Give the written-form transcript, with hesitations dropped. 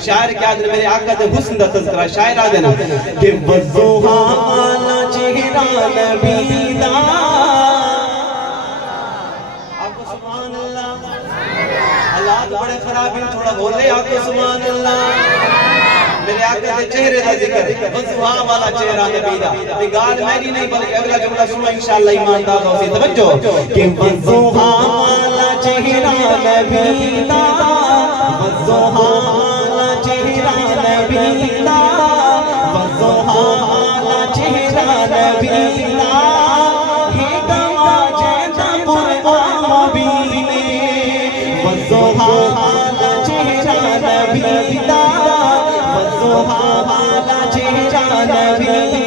शायर क्या दिन मेरे आका दे हुस्न दा तज़किरा शायर आ देना कि वज़ुहा वाला चेहरा नबी दा। आपको सुभान अल्लाह। हालात बड़े खराब हैं, थोड़ा बोले आपको सुभान अल्लाह। मेरे आका के चेहरे का जिक्र, वज़ुहा वाला चेहरा नबी दा। ये गाल मेरी नहीं बल्कि अगला जुमला सुनो इंशाअल्लाह ईमानदार हो से तवज्जो कि वज़ुहा वाला चेहरा नबी दा, वज़ुहा वाला चेहरा नबी दा, वज़ुहा वाला चेहरा नबी दा। हे गवा जैसा कुरान बीने, वज़ुहा वाला चेहरा नबी दा, वज़ुहा वाला चेहरा नबी